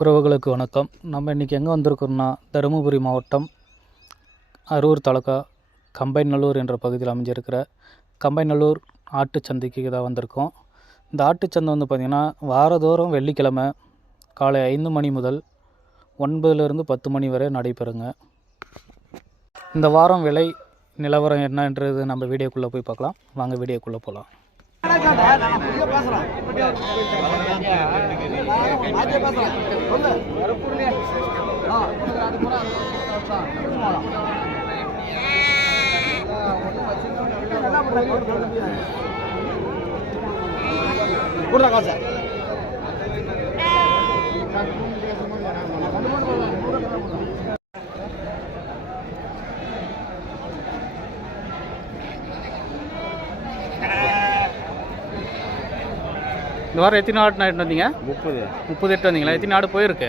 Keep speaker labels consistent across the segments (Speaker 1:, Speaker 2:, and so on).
Speaker 1: உறவுகளுக்கு வணக்கம். நம்ம இன்றைக்கி எங்கே வந்திருக்கோம்னா தருமபுரி மாவட்டம் அரூர் தலக்கா கம்பைநல்லூர் என்ற பகுதியில் அமைஞ்சிருக்கிற கம்பைநல்லூர் ஆட்டுச்சந்தைக்கு தான் வந்திருக்கோம். இந்த ஆட்டுச்சந்தை வந்து பார்த்திங்கன்னா வாரதோறும் வெள்ளிக்கிழமை காலை ஐந்து மணி முதல் ஒன்பதுலேருந்து பத்து மணி வரை நடைபெறுங்க. இந்த வாரம் விலை நிலவரம் என்னன்றது நம்ம வீடியோக்குள்ளே போய் பார்க்கலாம். வாங்க வீடியோக்குள்ளே போகலாம்
Speaker 2: கொடுத்தா காசு
Speaker 1: இந்த வாரம் எத்தனை ஆடு நாட்டு வந்தீங்க?
Speaker 2: முப்பது.
Speaker 1: முப்பது எட்டு வந்தீங்களா? எத்தனை ஆடு போயிருக்கு?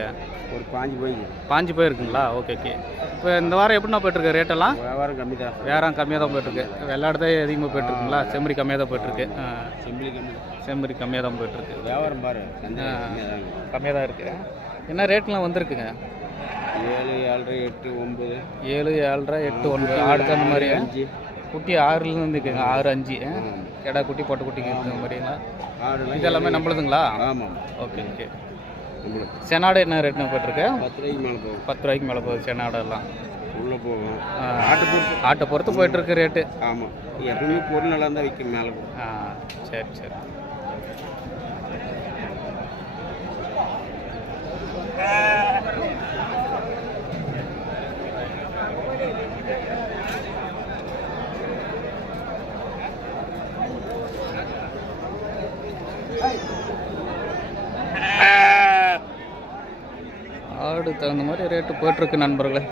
Speaker 2: ஒரு பாஞ்சு போய்க்கு
Speaker 1: பாஞ்சு போயிருக்குங்களா? Okay okay. இப்போ இந்த வாரம் எப்படிண்ணா போயிட்டுருக்கு? ரேட்டெல்லாம்
Speaker 2: வியாபாரம் கம்மி தான்
Speaker 1: வேறாம் கம்மியாக தான் போயிட்டுருக்கு. வெள்ளாடு தான் அதிகமாக போயிட்டுருக்குங்களா செம்மறி கம்மியாக தான் போயிட்டுருக்கு.
Speaker 2: செம்பிளி கம்மி
Speaker 1: செம்மறி கம்மியாக தான் போயிட்டுருக்கு.
Speaker 2: வியாபாரம் பாரு கம்மியாக தான்
Speaker 1: இருக்குது என்ன ரேட்லாம் வந்திருக்குங்க?
Speaker 2: ஏழு ஏழரை எட்டு ஒம்பது
Speaker 1: ஏழு ஏழரை எட்டு ஒன்பது. ஆடுக்கு அந்த மாதிரி. குட்டி ஆறுலேருந்து இருக்குங்க. ஆறு அஞ்சு? கெடா குட்டி பொட்டை குட்டிங்க இந்த மாதிரிங்களா இது எல்லாமே நம்மளுதுங்களா?
Speaker 2: ஆமாம்
Speaker 1: ஓகே ஓகே. செனாடு என்ன ரேட்னு போயிட்டுருக்கு
Speaker 2: பத்து ரூபாய்க்கு மேலே போகும்.
Speaker 1: பத்து ரூபாய்க்கு மேலே போகுது செனாடு எல்லாம்
Speaker 2: உள்ளே போகும். ஆட்டு பொறுத்து
Speaker 1: ஆட்டை பொறுத்து போயிட்டுருக்கு ரேட்டு
Speaker 2: ஆமாம் எப்பவுமே பொருள் நல்லா இருந்தால் விற்கும் மேலே போகும்.
Speaker 1: ஆ சரி சரி. ஆடு தகுந்த மாதிரி ரேட்டு போயிட்டுருக்கு நண்பர்களே.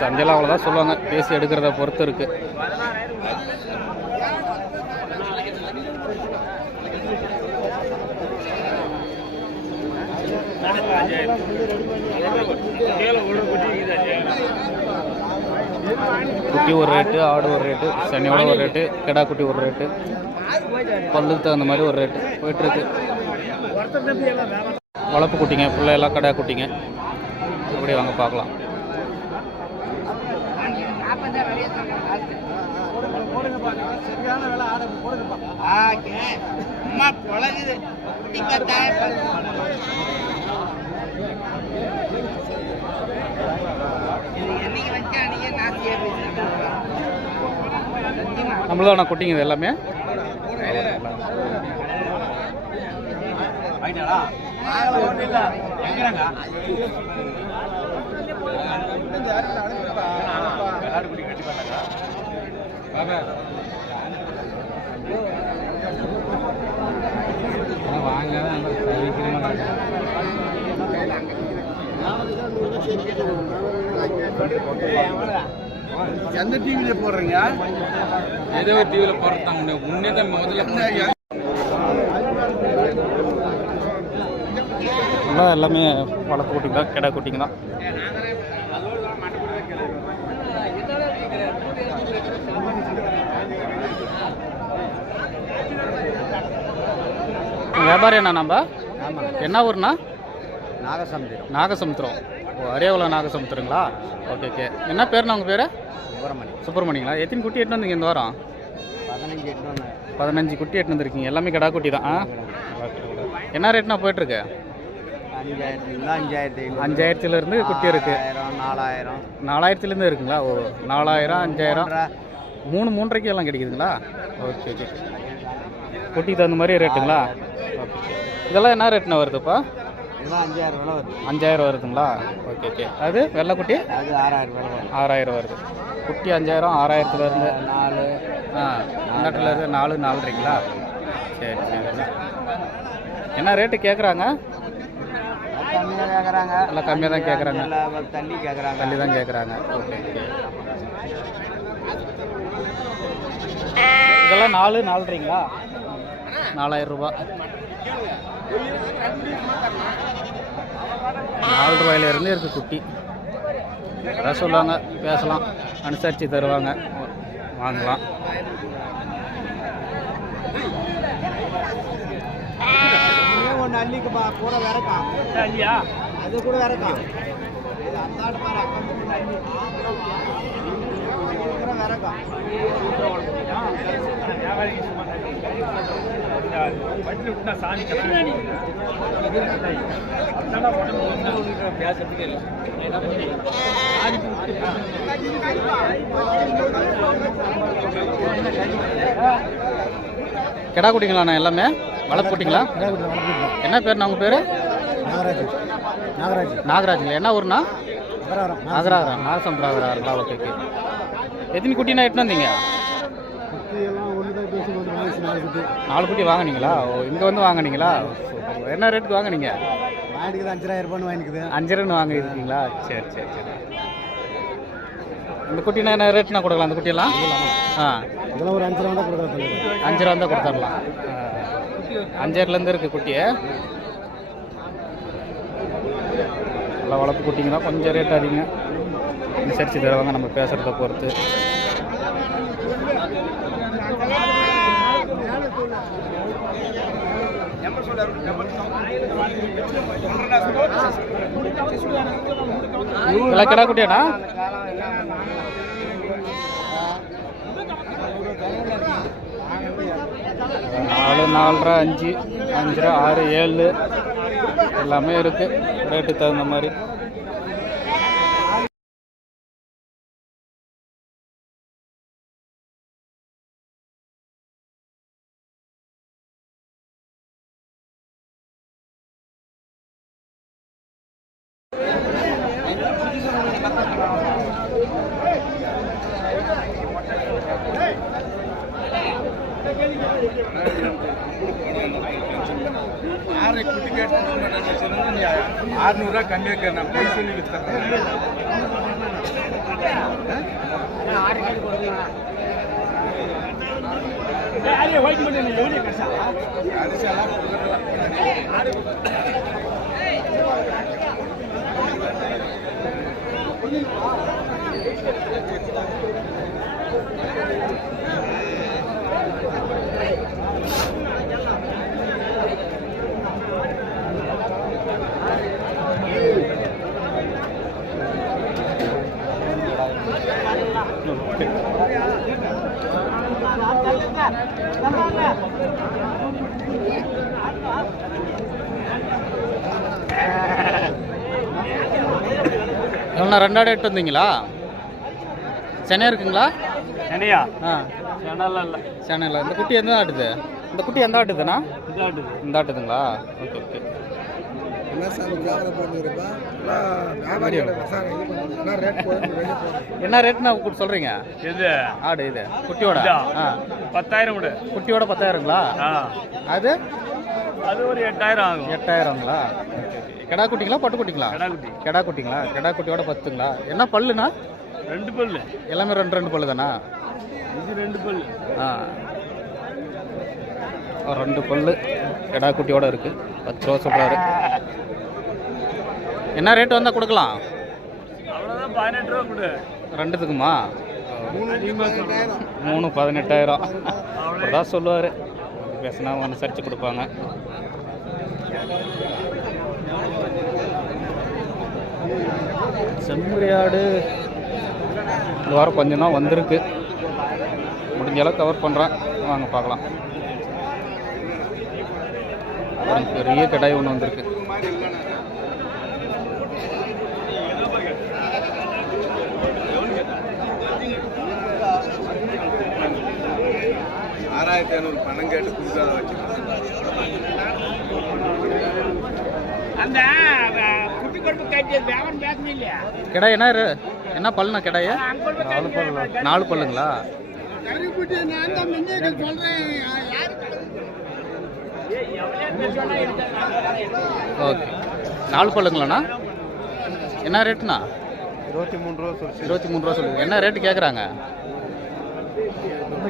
Speaker 1: சந்தையில் அவ்வளோதான் சொல்லுவாங்க. பேசி எடுக்கிறத பொறுத்து இருக்கு. குட்டி ஒரு ரேட்டு ஆடு ஒரு ரேட்டு சனியோட ஒரு ரேட்டு கிடா குட்டி ஒரு ரேட்டு பல்லுக்கு தகுந்த மாதிரி ஒரு ரேட்டு போயிட்டுருக்கு. வளர்ப்பு குட்டிங்க ஃபுல்லாக எல்லாம் கடை குட்டிங்க. அப்படி வாங்க பார்க்கலாம். நம்மளதான கொட்டிங்க இது எல்லாமே.
Speaker 2: எந்த டிவியில் போடுறீங்க?
Speaker 1: ஏதோ டிவியில் போடுறாங்க முன்னே தான் முதல்ல எல்லாம் எல்லாமே வளர்ப்பு குட்டிங்க தான் கிடா குட்டிங்க தான். வியாபாரம் என்ன நம்ம? என்ன ஊர்னா
Speaker 2: நாகசமுதிரம்
Speaker 1: நாகசமுத்திரம். ஓ அரியவலம் நாகசமுத்திரங்களா? Okay okay. என்ன பேருண்ணா உங்கள் பேர்?
Speaker 2: சுப்பிரமணி
Speaker 1: சுப்பிரமணிங்களா எத்தனை குட்டி எட்டு வந்தீங்க இந்த வாரம்?
Speaker 2: பதினஞ்சு எட்டு
Speaker 1: பதினஞ்சு குட்டி எட்டு வந்திருக்கீங்க. எல்லாமே கிடா குட்டி தான். ஆ? என்ன ரேட்னா போயிட்டுருக்கு?
Speaker 2: அஞ்சாயிரத்துலேருந்து அஞ்சாயிரத்தி
Speaker 1: அஞ்சாயிரத்துலேருந்து குட்டி இருக்குது
Speaker 2: நாலாயிரம்.
Speaker 1: நாலாயிரத்துலேருந்து இருக்குங்களா? ஓ நாலாயிரம் அஞ்சாயிரம். மூணு மூன்றரைக்கு எல்லாம் கிடைக்குதுங்களா? Okay okay. குட்டிக்கு தகுந்த மாதிரி ரேட்டுங்களா? இதெல்லாம் என்ன ரேட்னா வருதுப்பா?
Speaker 2: அஞ்சாயிரம் ரூபா வருது.
Speaker 1: அஞ்சாயிரம் வருதுங்களா? Okay okay. அது வெள்ளை குட்டி?
Speaker 2: அது ஆறாயிரம் ரூபா வரும்
Speaker 1: ஆறாயிரம் வருது. குட்டி அஞ்சாயிரம் ஆறாயிரத்துலேருந்து
Speaker 2: நாலு.
Speaker 1: ஆ இருந்து நாலு நாலரைங்களா? சரி சரி. என்ன ரேட்டு கேட்குறாங்க
Speaker 2: கம்மியாக கேட்குறாங்க
Speaker 1: எல்லாம் கம்மியாக தான் கேட்குறாங்க
Speaker 2: தள்ளி கேட்குறாங்க
Speaker 1: தள்ளி தான் கேட்குறாங்க ஓகே ஓகே. இதெல்லாம் நாலு நாலரைங்களா? நாலாயிரம் ரூபாய். நாலு ரூபாயில இருந்து இருக்கு குட்டி. அதான் சொல்லுவாங்க பேசலாம். அனுசரித்து தருவாங்க. வாங்கலாம்.
Speaker 2: நல்லிக்கு பா பூரா விறக்கா.
Speaker 1: இல்லையா
Speaker 2: அது கூட விறக்கா. இது அந்தாடு பாரு பூரா விறக்கா.
Speaker 1: பேசுறதுக்கே இல்லை கிடா குட்டிங்களாண்ணா எல்லாமே? வளர்ப்பு குட்டிங்களா என்ன பேர் உங்கள் பேர்?
Speaker 2: நாகராஜ். நாகராஜ்
Speaker 1: நாகராஜுங்களா? என்ன ஊர்ண்ணா?
Speaker 2: அபராரம்
Speaker 1: நாகராஜா நாகசந்திராகராங்களா ஓகே ஓகே எத்தனை குட்டினா எட்டுன்னு வந்தீங்க?
Speaker 2: நாலு குட்டி.
Speaker 1: வாங்குனீங்களா? இங்கே வந்து வாங்குனீங்களா. என்ன ரேட்டுக்கு வாங்குனீங்க?
Speaker 2: வாங்கிக்குது அஞ்சாயிரம் ரூபான்னு வாங்கிக்குது
Speaker 1: அஞ்சரைன்னு வாங்கியிருக்கீங்களா? சரி சரி சரி. இந்த குட்டினா என்ன ரேட்னா கொடுக்கலாம் அந்த குட்டியெல்லாம்? ஆ.
Speaker 2: அதெல்லாம் ஒரு அஞ்சு ரூபா தான் கொடுக்குறது
Speaker 1: அஞ்சு ரூபா தான் கொடுத்துடலாம். அஞ்சரைலேருந்து இருக்குது குட்டியை. நல்லா வளர்ப்பு குட்டிங்க தான். கொஞ்சம் ரேட் அதிகம். அனுசரித்து தருவாங்க நம்ம பேசுகிறத பொறுத்து. இதெல்லாம் கிடா குட்டியாண்ணா? நாலு நாலரை அஞ்சு அஞ்சரை ஆறு ஏழு. எல்லாமே இருக்குது ரேட்டுக்கு தகுந்த மாதிரி.
Speaker 2: யாரை குட்டி கேட்டு நினைச்சிருந்தா
Speaker 3: நீ
Speaker 4: ஆறுநூறுரூவா கம்மியாக நான்
Speaker 3: போய் சொல்லி வித்துறேன். யாரையும்
Speaker 2: ஒயிட் பண்ணி நீ
Speaker 1: எவ்வளோ கிடைச்சா Come on, man. ரெண்டாடு எட்டு வந்தீங்களா? சென்னையா இருக்குங்களா?
Speaker 2: என்னையா
Speaker 1: ஆ.
Speaker 2: சேனல்ல இல்லை.
Speaker 1: சென்னையில். இந்த குட்டி எந்த ஆட்டுது இந்த குட்டி எந்த ஆட்டுதுண்ணா
Speaker 2: இதாட்டு
Speaker 1: இந்த ஆட்டுதுங்களா ஓகே ஓகே.
Speaker 2: என்ன சார் வியாபாரம் பண்ணிருப்பா? வியாபாரம் சார் இது பண்ணுங்க ரேட்
Speaker 1: ரேட்னா சொல்கிறீங்க
Speaker 2: இது
Speaker 1: ஆடு இது. குட்டியோட?
Speaker 2: பத்தாயிரம் கொடு
Speaker 1: குட்டியோட பத்தாயிரங்களா?
Speaker 2: ஆ.
Speaker 1: அது?
Speaker 2: அது ஒரு எட்டாயிரம் ஆகும்.
Speaker 1: எட்டாயிரங்களா? கெடா குட்டிங்களா பட்டு குட்டிங்களா
Speaker 2: கடாக்குட்டி.
Speaker 1: கெடா குட்டிங்களா கெடா குட்டியோட பத்துங்களா? என்ன பல்லுண்ணா?
Speaker 2: ரெண்டு பல்லு.
Speaker 1: எல்லாமே ரெண்டு ரெண்டு பல்லு தானா
Speaker 2: இது ரெண்டு பல்லு.
Speaker 1: ஆ. ரெண்டு பல்லு கெடா குட்டியோட இருக்கு. பத்து ரூபா சொல்கிறாரு என்ன ரேட் வந்தால் கொடுக்கலாம்?
Speaker 2: அவ்வளோதான் பதினெட்டு ரூபா கொடு.
Speaker 1: ரெண்டுத்துக்குமா? மூணு பதினெட்டாயிரம். அப்படிதான் சொல்லுவார். பேசினா அனுசரித்து கொடுப்பாங்க. செம்மறி ஆடு இந்த வாரம் கொஞ்சம் தான் வந்திருக்கு. முடிஞ்ச அளவுக்கு கவர் பண்ணுறேன் வாங்க பார்க்கலாம். பெரிய கடாய் ஒன்று வந்திருக்கு.
Speaker 2: ஆறாயிரத்தி ஐநூறு பணம் கேட்டு கொடுக்காத அந்த குட்டி பேசணும் இல்லையா?
Speaker 1: கிடாய் என்ன என்ன பல்லுண்ணா கிடாய
Speaker 2: நாலு பல்லு
Speaker 1: நாலு பல்லுங்களா?
Speaker 2: கறிக்குட்டி நான் தான் முன்னே சொல்றேன்.
Speaker 1: ஓகே. நாலு பல்லுங்களாண்ணா? என்ன ரேட்டுண்ணா?
Speaker 2: இருபத்தி மூணு ரூபா சொல்லி
Speaker 1: இருபத்தி மூணு ரூபா சொல்லுங்க என்ன ரேட்டு கேட்குறாங்க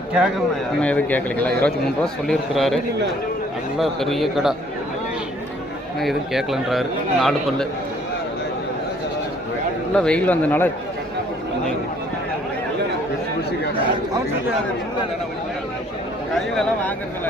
Speaker 1: இன்னும் எதுவும் கேட்கலீங்களா இருபத்தி மூணு ரூபா சொல்லியிருக்கிறாரு. நல்ல பெரிய கடை. இன்னும் எதுவும் கேட்கலன்றாரு நாலு பல்லு. நல்லா வெயில் வந்ததுனால கொஞ்சம்
Speaker 3: கையிலலாம் வாங்குறதில்ல